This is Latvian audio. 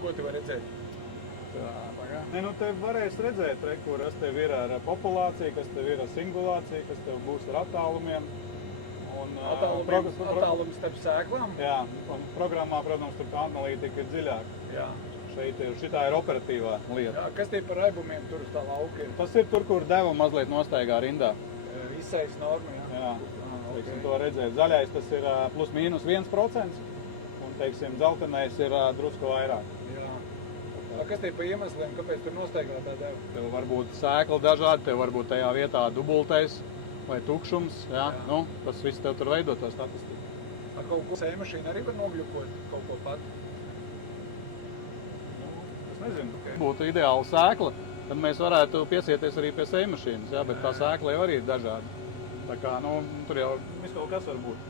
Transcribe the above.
Ko tu vari redzēt? Ne, nu te varēs redzēt, kur kas tev ir ar populāciju, kas tev ir ar singulāciju, kas tev būs ar attālumiem. Un, Attālums starp sēklām? Jā, un programmā, protams, tur tā analītika ir dziļāka. Jā. Šitā ir operatīvā lieta. Jā, kas tie par aibumiem tur uz tā lauka ir? Tas ir tur, kur deva mazliet nostaigā rindā. Izsejas norma, jā? Jā, Okay. to redzēt. Zaļais tas ir plus mīnus 1%, un, teiksim, dzeltenais ir drusku vairāk. Jā. Kas tie pa iemesliem, kāpēc tur nostaigā tā deva? Tev var būt sēkla dažādi, tev var būt tajā vietā dubultais vai tukšums. Jā. Nu, tas viss tev tur veido to statistiku. Kaut ko sēmašīna arī var nogļukot kaut ko pat? Es nezinu. Būtu ideāla sēkla, tad mēs varētu piesieties arī pie sēmašīnas, jā, bet tā sēkla jau arī ir dažāda. Tā kā, nu, tur jau viss kaut kas var būt.